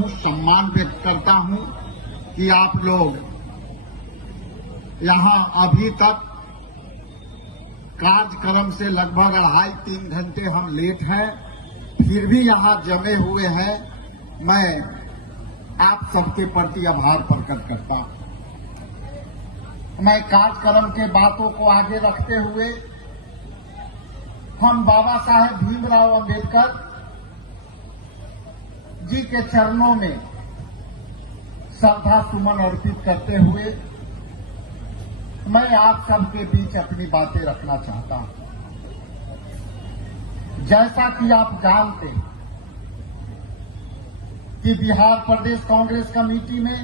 हूं, सम्मान व्यक्त करता हूं कि आप लोग यहां अभी तक कार्यक्रम से लगभग 2.5-3 घंटे हम लेट हैं, फिर भी यहां जमे हुए हैं। मैं आप सबके प्रति आभार प्रकट करता हूं। मैं कार्यक्रम के बातों को आगे रखते हुए हम बाबा साहेब भीमराव अंबेडकर जी के चरणों में श्रद्धा सुमन अर्पित करते हुए मैं आप सबके बीच अपनी बातें रखना चाहता हूं। जैसा कि आप जानते हैं कि बिहार प्रदेश कांग्रेस कमेटी में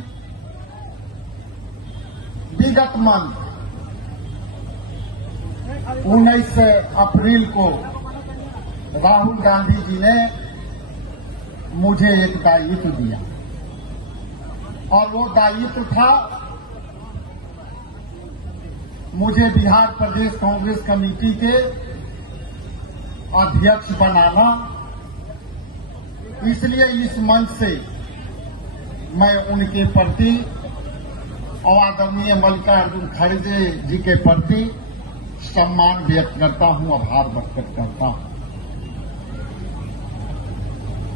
विगत मंथ 19 अप्रैल को राहुल गांधी जी ने मुझे एक दायित्व दिया और वो दायित्व था मुझे बिहार प्रदेश कांग्रेस कमेटी के अध्यक्ष बनाना। इसलिए इस मंच से मैं उनके प्रति और आदरणीय मल्लिकार्जुन खड़गे जी के प्रति सम्मान व्यक्त करता हूं, आभार व्यक्त करता हूं।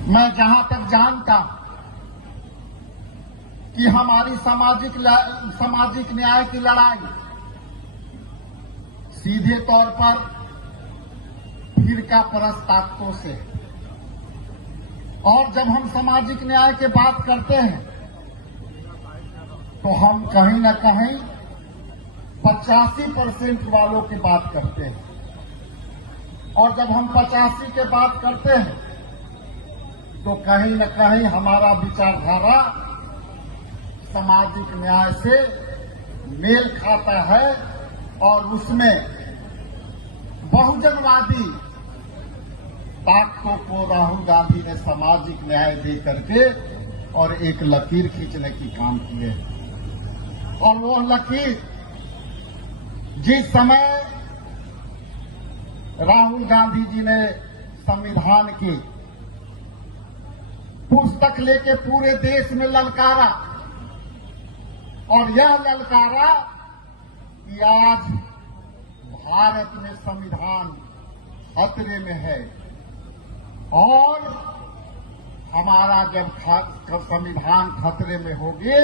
मैं जहां तक जानता हूं कि हमारी सामाजिक न्याय की लड़ाई सीधे तौर पर फिरका परस्त ताकतों से, और जब हम सामाजिक न्याय की बात करते हैं तो हम कहीं न कहीं 85% वालों की बात करते हैं, और जब हम 85 की बात करते हैं तो कहीं न कहीं हमारा विचारधारा सामाजिक न्याय से मेल खाता है, और उसमें बहुजनवादी ताकतों को राहुल गांधी ने सामाजिक न्याय दे करके और एक लकीर खींचने की काम किए। और वो लकीर जिस समय राहुल गांधी जी ने संविधान की पुस्तक लेके पूरे देश में ललकारा, और यह ललकारा कि आज भारत में संविधान खतरे में है, और हमारा जब संविधान खतरे में होगी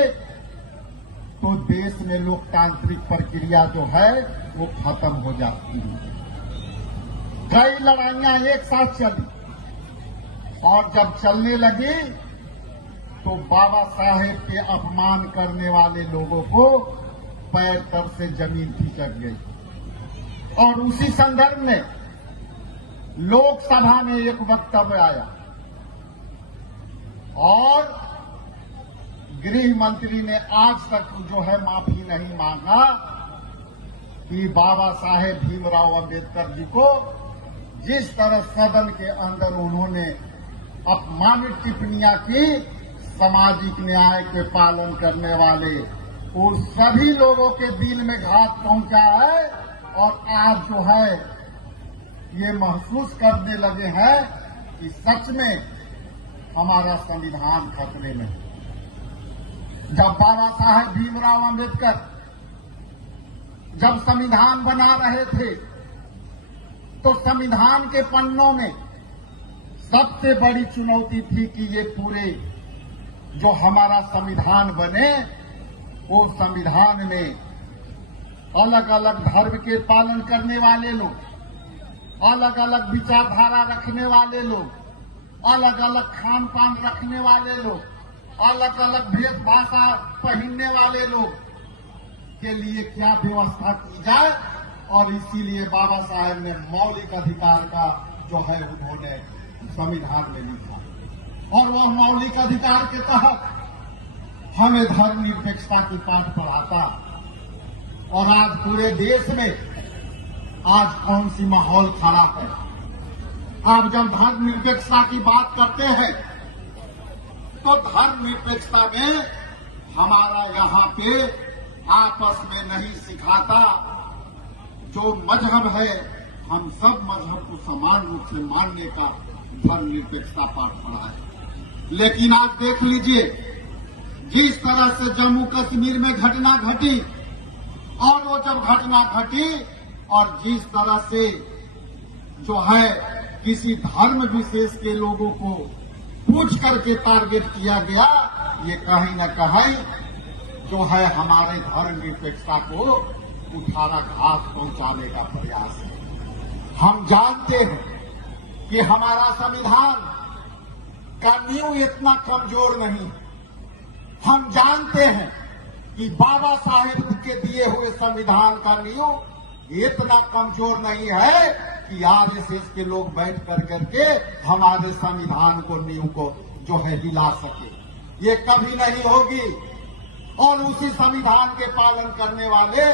तो देश में लोकतांत्रिक प्रक्रिया जो है वो खत्म हो जाती है। कई लड़ाइयां एक साथ चली, और जब चलने लगी तो बाबा साहेब के अपमान करने वाले लोगों को पैर तर से जमीन खिसक गई। और उसी संदर्भ में लोकसभा में एक वक्तव्य आया और गृह मंत्री ने आज तक जो है माफी नहीं मांगा कि बाबा साहेब भीमराव अंबेडकर जी को जिस तरह सदन के अंदर उन्होंने अपमानित टिप्पणियां की, सामाजिक न्याय के पालन करने वाले उन सभी लोगों के दिल में घात पहुंचा है, और आज जो है ये महसूस करने लगे हैं कि सच में हमारा संविधान खतरे में है। जब बाबा साहेब भीमराव अंबेडकर जब संविधान बना रहे थे तो संविधान के पन्नों में सबसे बड़ी चुनौती थी कि ये पूरे जो हमारा संविधान बने वो संविधान में अलग अलग धर्म के पालन करने वाले लोग, अलग अलग विचारधारा रखने वाले लोग, अलग अलग खान पान रखने वाले लोग, अलग अलग वेशभाषा पहनने वाले लोग के लिए क्या व्यवस्था की जाए। और इसीलिए बाबा साहेब ने मौलिक अधिकार का जो है उन्होंने संविधान में लिखा, और वह मौलिक अधिकार के तहत हमें धर्मनिरपेक्षता की पाठ पढ़ाता। और आज पूरे देश में आज कौन सी माहौल खड़ा है। आप जब धर्मनिरपेक्षता की बात करते हैं तो धर्मनिरपेक्षता में हमारा यहाँ पे आपस में नहीं सिखाता। जो मजहब है हम सब मजहब को समान रूप से मानने का धर्मनिरपेक्षता पाठ पढ़ा है। लेकिन आज देख लीजिए, जिस तरह से जम्मू कश्मीर में घटना घटी, और वो जब घटना घटी और जिस तरह से जो है किसी धर्म विशेष के लोगों को पूछ करके टारगेट किया गया, ये कहीं न कहीं जो है हमारे धर्मनिरपेक्षता को उठाना घास पहुंचाने का प्रयास है। हम जानते हैं कि हमारा संविधान का नींव इतना कमजोर नहीं। हम जानते हैं कि बाबा साहेब के दिए हुए संविधान का नींव इतना कमजोर नहीं है कि आरएसएस के लोग बैठ करके हमारे संविधान को नींव को जो है हिला सके। ये कभी नहीं होगी। और उसी संविधान के पालन करने वाले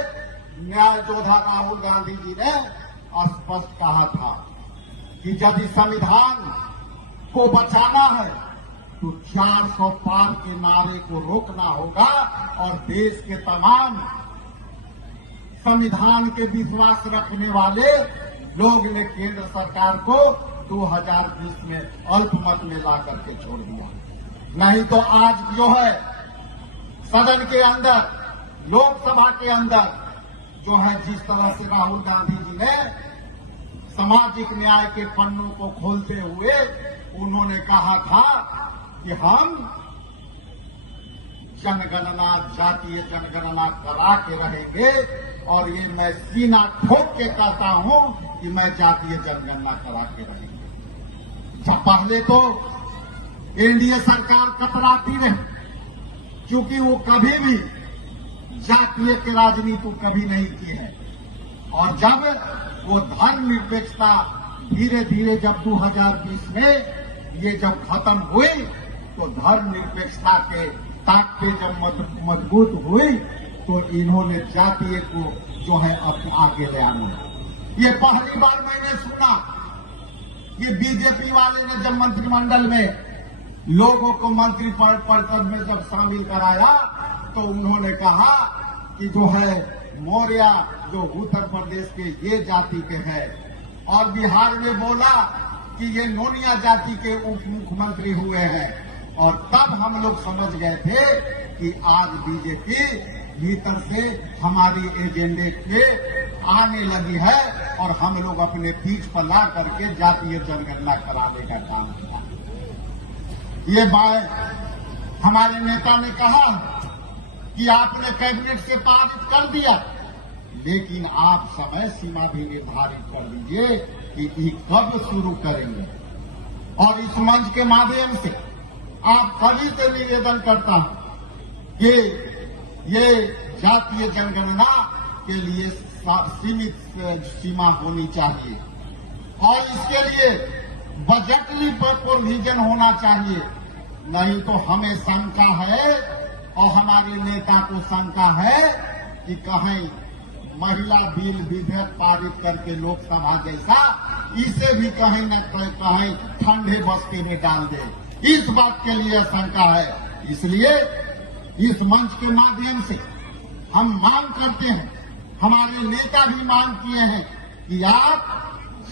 न्याय योद्धा राहुल गांधी जी ने स्पष्ट कहा था कि यदि संविधान को बचाना है तो 400 पार के नारे को रोकना होगा और देश के तमाम संविधान के विश्वास रखने वाले लोग ने केंद्र सरकार को 2020 में अल्पमत में ला करके छोड़ दिया। नहीं तो आज जो है सदन के अंदर, लोकसभा के अंदर जो है जिस तरह से राहुल गांधी जी ने सामाजिक न्याय के पन्नों को खोलते हुए उन्होंने कहा था कि हम जनगणना, जातीय जनगणना करा के रहेंगे, और ये मैं सीना ठोक के कहता हूं कि मैं जातीय जनगणना करा के रहेंगे। जब पहले तो एनडीए सरकार कतराती रही, क्योंकि वो कभी भी जातीय की राजनीति को कभी नहीं की है। और जब वो धर्मनिरपेक्षता धीरे धीरे जब 2020 में ये जब खत्म हुई तो धर्मनिरपेक्षता के ताकते जब मजबूत हुई तो इन्होंने जातीय को जो है अपने आगे ले आना। ये पहली बार मैंने सुना कि बीजेपी वाले ने जब मंत्रिमंडल में लोगों को मंत्री परिषद में जब शामिल कराया तो उन्होंने कहा कि जो है मौर्य जो उत्तर प्रदेश के ये जाति के हैं, और बिहार में बोला कि ये नोनिया जाति के उप मुख्यमंत्री हुए हैं। और तब हम लोग समझ गए थे कि आज बीजेपी भीतर से हमारी एजेंडे पे आने लगी है और हम लोग अपने पीठ पर ला करके जातीय जनगणना कराने का काम किया। ये बात हमारे नेता ने कहा कि आपने कैबिनेट से पारित कर दिया, लेकिन आप समय सीमा भी निर्धारित कर दीजिए कि कब शुरू करेंगे। और इस मंच के माध्यम से आप सभी से निवेदन करता हूं कि ये जातीय जनगणना के लिए सीमित सीमा होनी चाहिए और इसके लिए बजटरी प्रोविजन होना चाहिए। नहीं तो हमें शंका है और हमारे नेता को शंका है कि कहीं महिला बिल विधेयक पारित करके लोकसभा जैसा इसे भी कहीं न कहीं ठंडे बस्ती में डाल दे। इस बात के लिए शंका है। इसलिए इस मंच के माध्यम से हम मांग करते हैं, हमारे नेता भी मांग किए हैं कि आप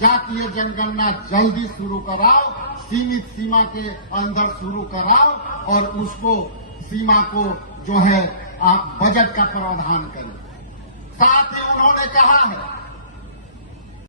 जातीय जनगणना जल्दी शुरू कराओ, सीमित सीमा के अंदर शुरू कराओ और उसको सीमा को जो है आप बजट का प्रावधान करें। साथ ही उन्होंने कहा है